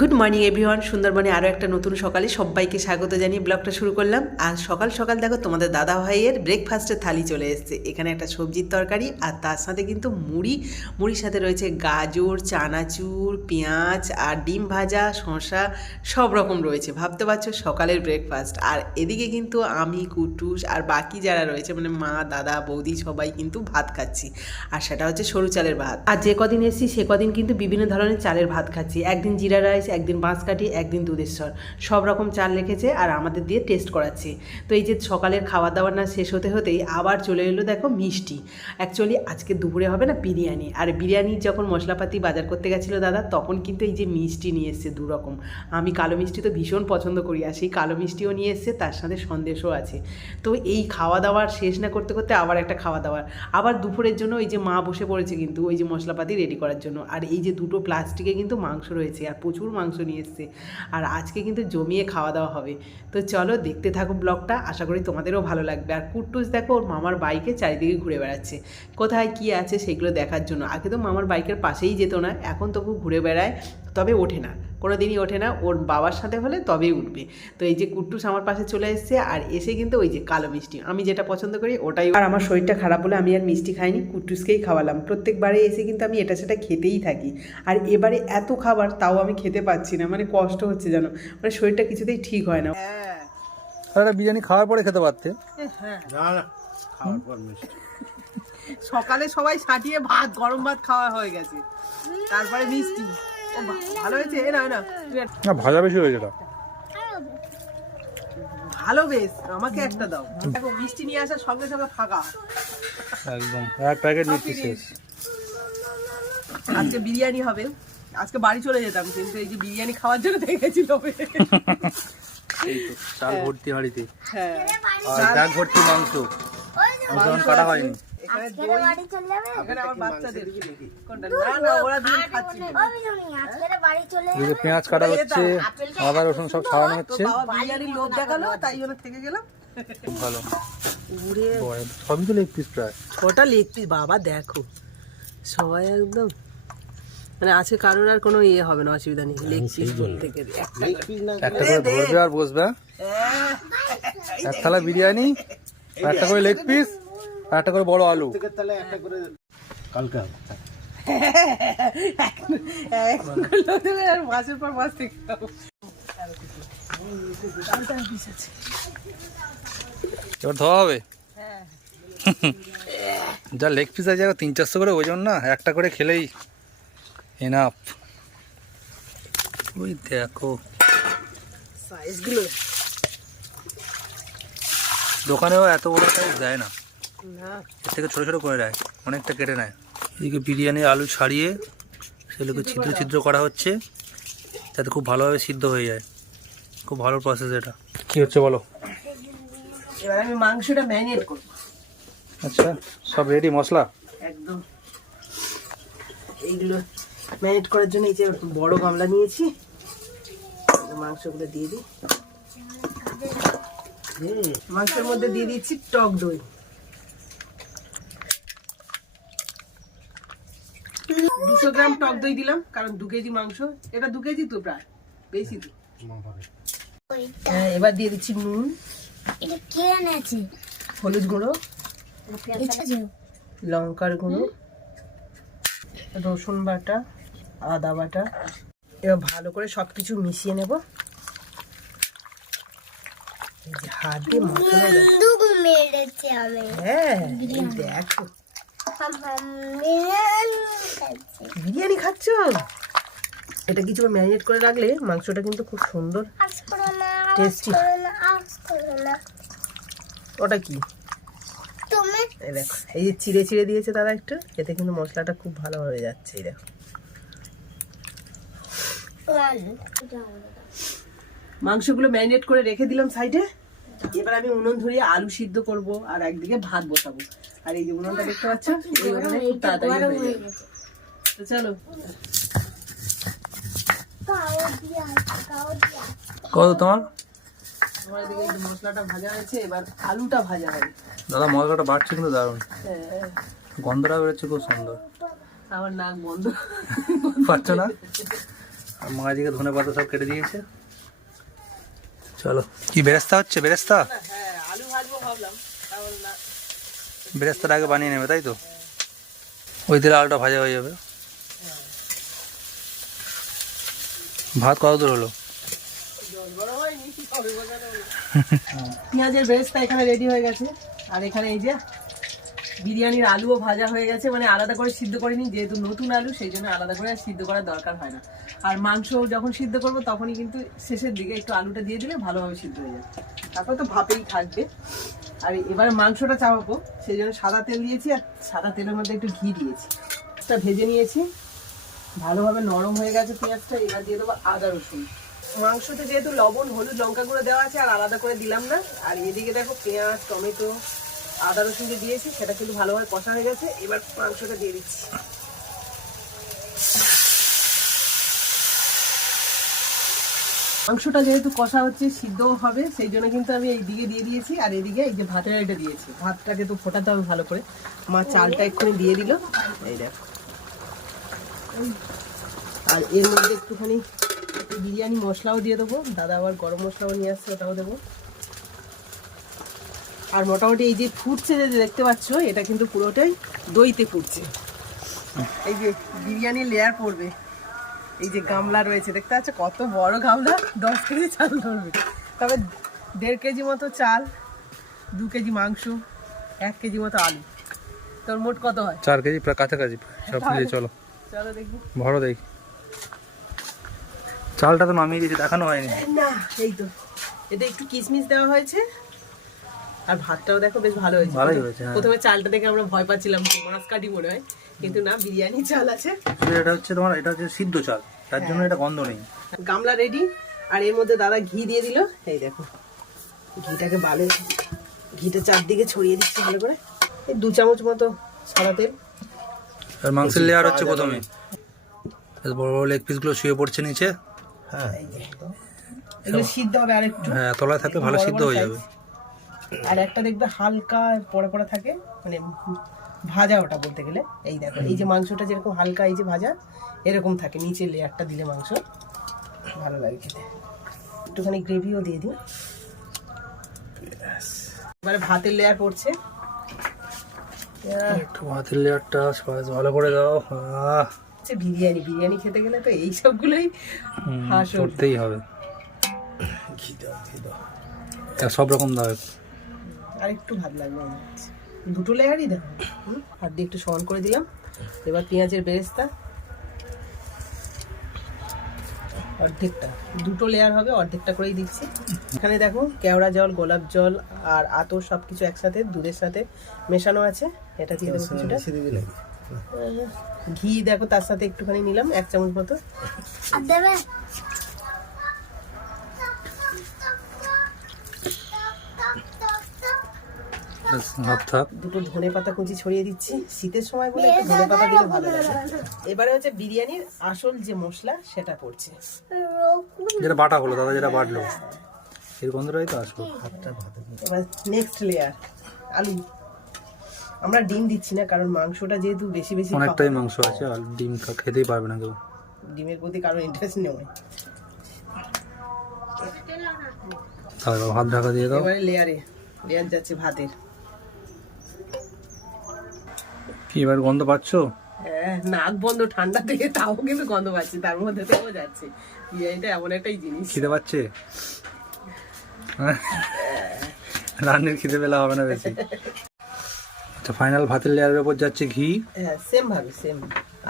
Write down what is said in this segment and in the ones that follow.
Good morning everyone সুন্দরবনে আরও একটা নতুন সকালে সবাইকে স্বাগত জানিয়ে ব্লগটা শুরু করলাম। আর সকাল সকাল দেখো তোমাদের দাদা ভাইয়ের ব্রেকফাস্টের থালি চলে এসছে। এখানে একটা সবজির তরকারি আর তার সাথে কিন্তু মুড়ি। মুড়ির সাথে রয়েছে গাজর, চানাচুর, পেঁয়াজ আর ডিম ভাজা, শসা, সব রকম রয়েছে। ভাবতে পারছ সকালের ব্রেকফাস্ট আর এদিকে কিন্তু আমি, কুটুস আর বাকি যারা রয়েছে মানে মা, দাদা, বৌদি সবাই কিন্তু ভাত খাচ্ছি। আর সেটা হচ্ছে সরু চালের ভাত। আর যে কদিন এসেছি সে কদিন কিন্তু বিভিন্ন ধরনের চালের ভাত খাচ্ছি। একদিন জিরা রাইস একদিন বাঁশকাঠি, একদিন দুধেশ্বর। সব রকম চাল রেখেছে আর আমাদের দিয়ে টেস্ট করাচ্ছে। তো এই যে সকালের খাওয়া দাওয়া না শেষ হতে হতেই আবার চলে এলো দেখো মিষ্টি। অ্যাকচুয়ালি আজকে দুপুরে হবে না বিরিয়ানি। আর বিরিয়ানির যখন মশলাপাতি বাজার করতে গেছিল দাদা, তখন কিন্তু এই যে মিষ্টি নিয়ে এসছে দু রকম আমি কালো মিষ্টি তো ভীষণ পছন্দ করি আর সেই কালো মিষ্টিও নিয়ে এসছে, তার সাথে সন্দেশও আছে। তো এই খাওয়া দাওয়ার শেষ না করতে করতে আবার একটা খাওয়া দাওয়ার আবার দুপুরের জন্য ওই যে মা বসে পড়েছে কিন্তু ওই যে মশলাপাতি রেডি করার জন্য। আর এই যে দুটো প্লাস্টিকে কিন্তু মাংস রয়েছে আর প্রচুর মাংস নিয়ে এসছে। আর আজকে কিন্তু জমিয়ে খাওয়া দাওয়া হবে। তো চলো দেখতে থাকো ব্লগটা, আশা করি তোমাদেরও ভালো লাগবে। আর কুট্টুস দেখো, ওর মামার বাইকে চারিদিকে ঘুরে বেড়াচ্ছে। কোথায় কি আছে সেগুলো দেখার জন্য। আগে তো মামার বাইকের পাশেই যেত না, এখন তবু ঘুরে বেড়ায়, তবে ওঠে না। কোনো দিনই ওঠে না। ওর বাবার সাথে হলে তবেই উঠবে। তো এই যে কুট্টুস আমার পাশে চলে এসছে আর এসে কিন্তু ওই যে কালো মিষ্টি। আমি যেটা পছন্দ করি ওটাই আর আমার শরীরটা খারাপ বলে আমি আর মিষ্টি খাইনি কুট্টুসকেই খাওয়ালাম। প্রত্যেকবারে এসে কিন্তু আমি এটা সেটা খেতেই থাকি। আর এবারে এত খাবার তাও আমি খেতে পাচ্ছি না। মানে কষ্ট হচ্ছে জানো মানে শরীরটা কিছুতেই ঠিক হয় না। আর একটা বিরিয়ানি খাওয়ার পরে খেতে পারতে? সকালে সবাই সাটিয়ে ভাত গরম ভাত খাওয়া হয়ে গেছে। তারপরে মিষ্টি। ভালো হয়েছে? এ না না। না ভাজা বেশি হয়েছে এটা। ভালো বেশ আমাকে একটা দাও। দেখো মিষ্টি নিয়ে আসার সঙ্গে সঙ্গে ফাঁকা। একদম এক প্যাকেট নিচ্ছি শেষ। আজকে বিরিয়ানি হবে। আজকে বাড়ি চলে যেতাম কিন্তু এই যে বিরিয়ানি খাওয়ার জন্য দেখেছিল এই তো চাল ভর্তি হাঁড়িতে। হ্যাঁ। আর ব্যাগ ভর্তি মাংস। মাংস কাটা হয়নি। এখানে দই এখানে আমার বাচ্চাদের কোনটা? না না ওরা দিন খাচ্ছি। এদিকে পেঁয়াজ কাটা হচ্ছে আদা রসুন সব ছাড়ানো হচ্ছে। বাবা বিরিয়ানির লোভ দেখাল তাই জন্য থেকে গেলাম। ভালো। উড়ে। সবই তো লেগ পিস প্রায়। Leg piece? বাবা দেখো। সবাই একদম। মানে আছে কারোর আর কোনো ইয়ে হবে না অসুবিধা নেই। লেগ পিস একটা করে। ধরবে আর বসবে হ্যাঁ। এক থালা বিরিয়ানি একটা করে লেগ পিস। আর একটা করে বড় আলু। আর মাসের পর মাস থেকে এবার ধোয়া হবে? যা লেগ পিস আছে তিন চারশো করে ওজন না একটা করে খেলেই এনাফ ওই দেখো। দোকানেও এত বড় সাইজ দেয় না। এর থেকে ছোটো ছোটো করে দেয় অনেকটা কেটে নেয়। এদিকে বিরিয়ানি আলু ছাড়িয়ে সেগুলোকে ছিদ্র ছিদ্র করা হচ্ছে যাতে খুব ভালোভাবে সিদ্ধ হয়ে যায়। খুব ভালো প্রসেস এটা। কি হচ্ছে বলো? এবার আমি মাংসটা ম্যারিনেট করব। আচ্ছা সব রেডি মশলা? একদম। এইগুলো ম্যারিনেট করার জন্য এই যে বড় গামলা নিয়েছি মাংসগুলো দিয়ে দিই। মাংসের মধ্যে দিয়ে দিচ্ছি টক দই। দুশো গ্রাম টক দই দিলাম কারণ দু কেজি মাংস। এটা দু কেজি তো প্রায় বেশি তো। হ্যাঁ এবার দিয়ে দিচ্ছি নুন এটা কে এনেছে? হলুদ গুঁড়ো লঙ্কার গুঁড়ো রসুন বাটা আদা বাটা। এবার ভালো করে সব কিছু মিশিয়ে নেব। হাত দিয়ে মেরেছে আমি হ্যাঁ দেখো। বিরিয়ানি খাচ্ছ? এটা কিছু ম্যারিনেট করে রাখলে মাংসটা কিন্তু খুব সুন্দর। Tasty. ওটা কি? এই দেখো এই যে চিড়ে চিড়ে দিয়েছে দাদা একটু এতে কিন্তু মশলাটা খুব ভালো হয়ে যাচ্ছে দেখো। মাংসগুলো ম্যারিনেট করে রেখে দিলাম সাইডে। এবার আমি উনুন ধরিয়ে আলু সিদ্ধ করব আর একদিকে ভাত বসাবো। আর এই যে উনুনটা দেখতে পাচ্ছ এই উনুনে খুব তাড়াতাড়ি হয়ে যাবে। চলো। কত তোমার? আমার এদিকে মশলাটা ভাজা হয়েছে এবার আলুটা ভাজা হবে। দাদা মশলাটা বাড়ছে কিন্তু দারুণ। হ্যাঁ, গন্ধটা বেরোচ্ছে খুব সুন্দর। আমার নাক বন্ধ। পাচ্ছ না? আর মা এদিকে ধনে পাতা সব কেটে দিয়েছে। চলো। কি বেরেস্তা হচ্ছে? বেরেস্তা? হ্যাঁ বেরেস্তাটা আগে বানিয়ে নেবে তাই তো? ওই দিলে আলুটা ভাজা হয়ে যাবে। ভাত কত দূর হলো? পেঁয়াজের বেরেস্তা এখানে রেডি হয়ে গেছে। আর এখানে এই যে বিরিয়ানির আলুও ভাজা হয়ে গেছে মানে আলাদা করে সিদ্ধ করিনি, যেহেতু নতুন আলু, সেই জন্য আলাদা করে সিদ্ধ করার দরকার হয় না। আর মাংস যখন সিদ্ধ করব, তখনই কিন্তু শেষের দিকে একটু আলুটা দিয়ে দিলে ভালোভাবে সিদ্ধ হয়ে যাবে। তারপর তো ভাপেই থাকবে। আর এবার মাংসটা চাপাবো সেই জন্য সাদা তেল দিয়েছি আর সাদা তেলের মধ্যে একটু ঘি দিয়েছি। ভেজে নিয়েছি। ভালোভাবে নরম হয়ে গেছে পেঁয়াজটা, এবার দিয়ে দেবো আদা রসুন। মাংসতে যেহেতু লবণ, হলুদ লঙ্কা গুঁড়ো দেওয়া আছে, আর আলাদা করে দিলাম না। আর এদিকে দেখো পেঁয়াজ, টমেটো, আদা রসুন যে দিয়েছি, সেটা কিন্তু ভালোভাবে কষা হয়ে গেছে। এবার মাংসটা দিয়ে দিচ্ছি। মাংসটা যেহেতু কষা হচ্ছে, সিদ্ধও হবে, সেই জন্য কিন্তু আমি এই দিকে দিয়ে দিয়েছি। আর এদিকে এই যে ভাতের এটা দিয়েছি। ভাতটাকে তো ফোটাতে হবে ভালো করে। আমার চালটা এক্ষুনি দিয়ে দিল। এই দেখো। আর এর মধ্যে একটুখানি বিরিয়ানি মশলাও দিয়ে দেবো। দাদা আবার গরম মশলাও নিয়ে আসছে ওটাও দেবো। আর মোটামুটি এই যে ফুটছে যে দেখতে পাচ্ছ এটা কিন্তু পুরোটাই দইতে ফুটছে। এই যে বিরিয়ানি লেয়ার পড়বে। এই যে গামলা রয়েছে দেখতে পাচ্ছ কত বড় গামলা দশ কেজি চাল ধরবে। তবে দেড় কেজি মতো চাল দু কেজি মাংস এক কেজি মতো আলু। তোর মোট কত হয়? চার কেজি প্রায় কাছাকাছি সব মিলিয়ে চলো। ভরো দেখি। চালটা তো নামিয়ে দিয়েছি দেখানো হয়নি। না এই তো। এতে একটু কিশমিশ দেওয়া হয়েছে। আর ভাতটাও দেখো বেশ ভালো হয়েছে। ভালোই হয়েছে, হ্যাঁ। প্রথমে চালটা দেখে আমরা ভয় পাচ্ছিলাম মাছ কাটি মনে হয়। কিন্তু না বিরিয়ানি চাল আছে। এটা হচ্ছে তোমার এটা হচ্ছে সিদ্ধ চাল। তার জন্য এটা গন্ধ নেই। গামলা রেডি আর এর মধ্যে দাদা ঘি দিয়ে দিল। এই দেখো ঘিটাকে ভালো ঘিটা চারদিকে ছড়িয়ে দিচ্ছি ভালো করে। এই দু চামচ মতো সাদা তেল। আর মাংসের লেয়ার হচ্ছে প্রথমে। বেশ বড় বড় লেগ পিসগুলো শুয়ে পড়ছে নিচে। এই যে এগুলো সিদ্ধ হবে আর একটু হ্যাঁ তলায় থাকলে ভালো সিদ্ধ হয়ে যাবে। আর একটা দেখবে হালকা পড়ে পড়ে থাকে মানে ভাজা ওটা বলতে গেলে। এই দেখো এই যে মাংসটা যেরকম হালকা এই যে ভাজা এরকম থাকে নিচে লেয়ারটা দিলে মাংস। ভালো লাগে খেতে। একটুখানি গ্রেভিও দিয়ে দিই। এবারে ভাতের লেয়ার পড়ছে। একটু ভাতের লেয়ারটা ভালো করে দাও আহ। বিরিয়ানি বিরিয়ানি খেতে গেলে তো এই সবগুলোই হুম, হাসো করতেই হবে। তা সব রকম দাও। আর একটু ভাত লাগবে দুটো লেয়ারই দেখো। হুম, হাত দিয়ে একটু সমান করে দিলাম। এবার পেঁয়াজের বেরেস্তা। অর্ধেকটা। দুটো লেয়ার হবে অর্ধেকটা করেই দিচ্ছি। এখানে দেখো কেওড়া জল গোলাপ জল আর আতর সব কিছু একসাথে দুধের সাথে মেশানো আছে। এটা দিয়ে দেবো কিছুটা। ঘি দেখো তার সাথে একটুখানি নিলাম এক চামচ মতো। দুটো ধনে পাতা কুচি ছড়িয়ে দিচ্ছি। শীতের সময় বলে একটু ধনে পাতা দিলে ভালো লাগে। এবারে হচ্ছে বিরিয়ানির আসল যে মশলা সেটা পড়ছে। যেটা বাটা হলো দাদা যেটা বাটলো। এই গন্ধটাই তো আসব এবার নেক্সট লেয়ার আলু। আমরা ডিম দিচ্ছি না কারণ মাংসটা যেহেতু বেশি বেশি অনেকটাই মাংস আছে আর ডিম খেতেই পারবে না কেউ। ডিমের প্রতি কারও ইন্টারেস্ট নেই। তারপর ভাত ঢাকা দিয়ে দাও। এবারে লেয়ারে লেয়ার যাচ্ছে ভাতের। কি এবার গন্ধ পাচ্ছ? হ্যাঁ নাক বন্ধ ঠান্ডা থেকে তাও কিন্তু গন্ধ পাচ্ছি তার মধ্যে থেকেও যাচ্ছে। বিরিয়ানিটা এমন একটাই জিনিস। খিদে পাচ্ছে? রান্নার খিদে পেলে হবে না বেশি। আচ্ছা ফাইনাল ভাতের লেয়ারের উপর যাচ্ছে ঘি। হ্যাঁ সেম ভাবে সেম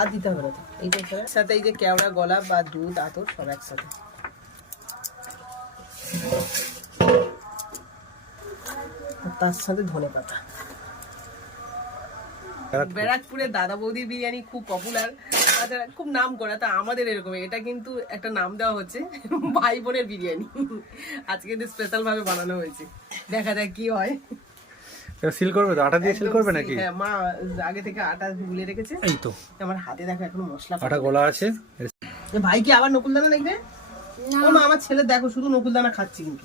আর দিতে হবে না তো। এইটা সাথে এই যে কেওড়া গলা বা দুধ আতর সব একসাথে। তার সাথে ধনে পাতা। ব্যারাকপুরের দাদা বৌদির বিরিয়ানি খুব পপুলার তাছাড়া খুব নাম করা তা আমাদের এরকম এটা কিন্তু একটা নাম দেওয়া হচ্ছে ভাই বোনের বিরিয়ানি। আজকে কিন্তু স্পেশাল ভাবে বানানো হয়েছে। দেখা যাক কি হয়। সিল করবে তো? আটা দিয়ে সিল করবে নাকি? হ্যাঁ মা আগে থেকে আটা গুলে রেখেছে। এই তো। আমার হাতে দেখো এখনও মশলা আটা গলা আছে। এ ভাই কি আবার নকুল নকুলদানা দেখবে? ও মা আমার ছেলে দেখো শুধু নকুলদানা খাচ্ছে কিন্তু।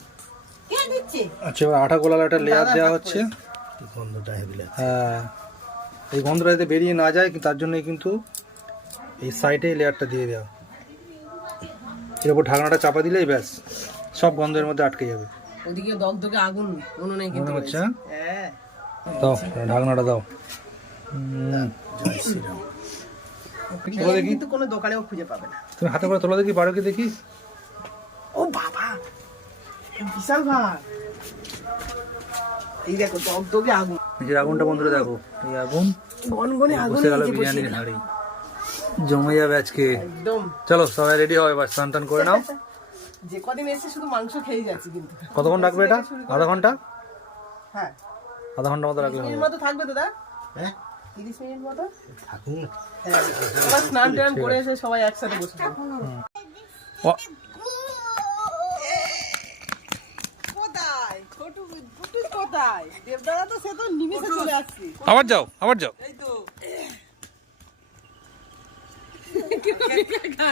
কে দিচ্ছে? আচ্ছা এবার আটা গোলার একটা লেয়ার দেওয়া হচ্ছে। হ্যাঁ। এই গন্ধটা যাতে বেরিয়ে না যায় তার জন্যই কিন্তু এই সাইডে লেয়ারটা দিয়ে দেওয়া। এর উপর ঢাকনাটা চাপা দিলেই ব্যাস সব গন্ধের মধ্যে আটকে যাবে। ওদিকে দগদগে আগুন উনুনে কিন্তু হচ্ছে রয়েছে। হ্যাঁ। দাও ঢাকনাটা দাও। কিন্তু কোনো দোকানেও খুঁজে পাবে না। তুমি হাতে করে তোলা দেখি পারো কি দেখি ও বাবা বিশাল এই দেখো দগদগে আগুন। নিজের আগুনটা বন্ধুরা দেখো এই আগুন। গনগনে আগুন বসে গেল বিরিয়ানির হাঁড়ি। জমে যাবে আজকে। একদম। চলো সবাই রেডি হয় এবার স্নান টান করে নাও। যে কদিন এসে শুধু মাংস খেয়ে যাচ্ছে কিন্তু। কতক্ষণ রাখবে এটা? আধা ঘণ্টা? হ্যাঁ। আধা ঘণ্টা মতো রাখলে মিনিট মতো থাকবে দাদা। হ্যাঁ? তিরিশ মিনিট মতো? হ্যাঁ স্নান টান করে এসে সবাই একসাথে বসে আবার যাও আবার যাও। এই তো।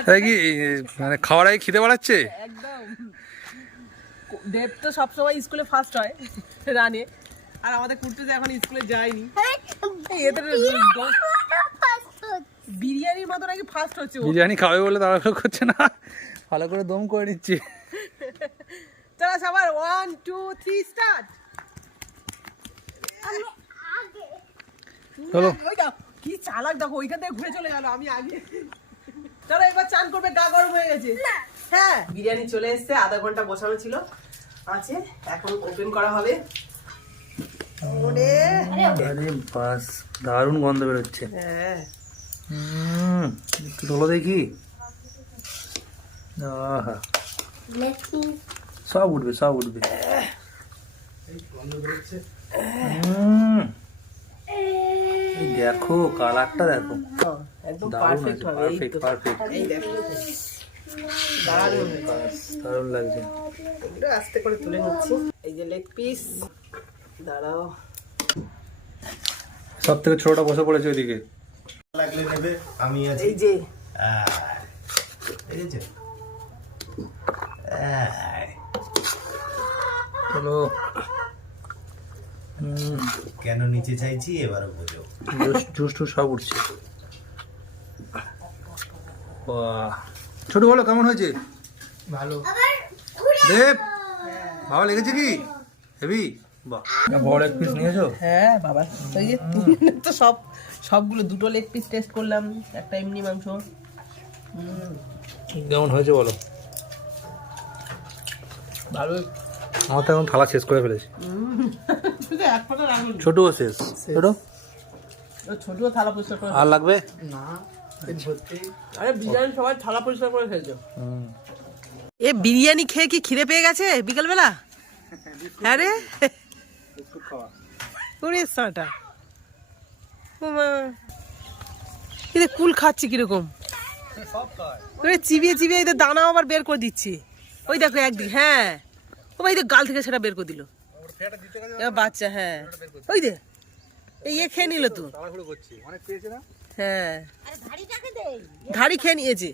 তাই কি মানে খাওয়ার আগে খিদে বাড়াচ্ছে? একদম। দেব তো সবসময় স্কুলে ফার্স্ট হয় রানে। আর আমাদের কুর্তুতে এখন স্কুলে যায়নি। এদের বিরিয়ানির মতো নাকি ফার্স্ট হচ্ছে বিরিয়ানি খাবে বলে তাড়াহুড়ো করছে না। ভালো করে দম করে নিচ্ছি। চলো সবার ওয়ান টু থ্রি স্টার্ট চলো। কি চালাক দেখো ওইখান থেকে ঘুরে চলে গেল আমি আগে। চলো এবার চান করবে গা গরম হয়ে গেছে। হ্যাঁ। বিরিয়ানি চলে এসেছে আধা ঘণ্টা বসানো ছিল। আছে এখন ওপেন করা হবে। বাস দারুণ গন্ধ বেরোচ্ছে। হ্যাঁ। একটু তোলো দেখি। সব উঠবে সব উঠবে। হুম, দেখো কালারটা দেখো। দারুণ লাগছে আস্তে করে তুলে নিচ্ছি। এই যে লেগ পিস। দাঁড়াও। সব থেকে ছোটটা বসে পড়েছে ওইদিকে। লাগলে নেবে আমি আছি। এই যে। চলো। হুম কেন নিচে চাইছি এবারও বোঝো। জুস জুস টুস সব উঠছে। বাহ। ছোট বলো কেমন হয়েছে? ভালো। দেব ভালো লেগেছে কি? হেভি। বড় এক পিস নিয়েছো? হ্যাঁ বাবা। ওই যে তো সব সবগুলো দুটো লেগ পিস টেস্ট করলাম একটা এমনি মাংস। হুম, কেমন হয়েছে বলো? ভালো আমার তো এখন থালা শেষ করে ফেলেছি। ছোটও শেষ। ছোট? ছোট থালা পরিষ্কার করে আর লাগবে? আরে বিরিয়ানি সবাই থালা পরিষ্কার করে এ বিরিয়ানি খেয়ে কি খিদে পেয়ে গেছে বিকেলবেলা? হ্যাঁ রে। ওরে সাটা। এদের কুল খাচ্ছি কীরকম। ওরে চিবিয়ে চিবিয়ে এদের দানা আবার বের করে দিচ্ছি। ওই দেখো একদিক হ্যাঁ। ও ভাই গাল থেকে সেটা বের করে দিল। বাচ্চা হ্যাঁ। ওই দে এ খেয়ে নিল তো। হ্যাঁ। ঘাড়ি খেয়ে নিয়েছে।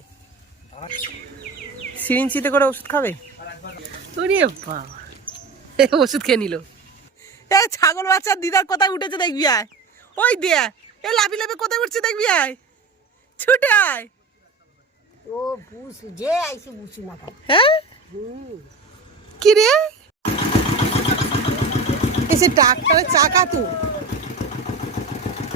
সিরিঞ্চিতে করে ওষুধ খাবে? ওরে বাবা। ওষুধ খেয়ে নিল। এ ছাগল বাচ্চার দিদার কোথায় উঠেছে দেখবি আয়। ওই দে এ লাভি লাফি কোথায় উঠছে দেখবি আয়। ছুটে আয়। ও বুঝ যে আইছে বুঝি না হ্যাঁ? কি রে? এসে ট্রাক্টরের চাকা তো।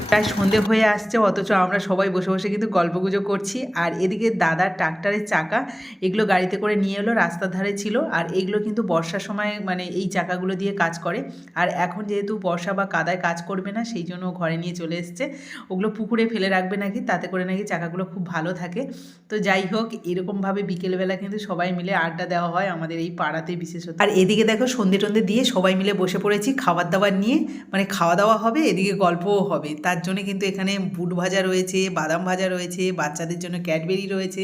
প্রায় সন্ধে হয়ে আসছে, অথচ আমরা সবাই বসে বসে কিন্তু গল্পগুজব করছি। আর এদিকে দাদার ট্রাক্টরের চাকা, এগুলো গাড়িতে করে নিয়ে এলো, রাস্তার ধারে ছিল। আর এগুলো কিন্তু বর্ষার সময় মানে এই চাকাগুলো দিয়ে কাজ করে। আর এখন যেহেতু বর্ষা বা কাদায় কাজ করবে না, সেই জন্য ঘরে নিয়ে চলে এসছে। ওগুলো পুকুরে ফেলে রাখবে নাকি, তাতে করে নাকি চাকাগুলো খুব ভালো থাকে। তো যাই হোক, এরকমভাবে বিকেলবেলা কিন্তু সবাই মিলে আড্ডা দেওয়া হয় আমাদের এই পাড়াতে বিশেষত। আর এদিকে দেখো সন্ধে টন্ধে দিয়ে সবাই মিলে বসে পড়েছি খাবার দাবার নিয়ে। মানে খাওয়া দাওয়া হবে, এদিকে গল্পও হবে। তার জন্য কিন্তু এখানে বুট ভাজা রয়েছে, বাদাম ভাজা রয়েছে, বাচ্চাদের জন্য ক্যাডবেরি রয়েছে,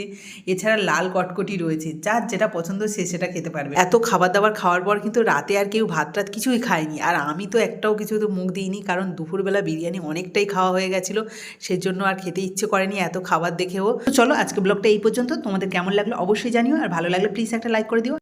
এছাড়া লাল কটকটি রয়েছে। যার যেটা পছন্দ সে সেটা খেতে পারবে। এত খাবার দাবার খাওয়ার পর কিন্তু রাতে আর কেউ ভাত টাত কিছুই খায়নি। আর আমি তো একটাও কিছু তো মুখ দিইনি, কারণ দুপুরবেলা বিরিয়ানি অনেকটাই খাওয়া হয়ে গেছিল সেই জন্য আর খেতে ইচ্ছে করেনি এত খাবার দেখেও। চলো আজকে ব্লগটা এই পর্যন্ত। তোমাদের কেমন লাগল অবশ্যই জানিও, আর ভালো লাগলে প্লিজ একটা লাইক করে দিও।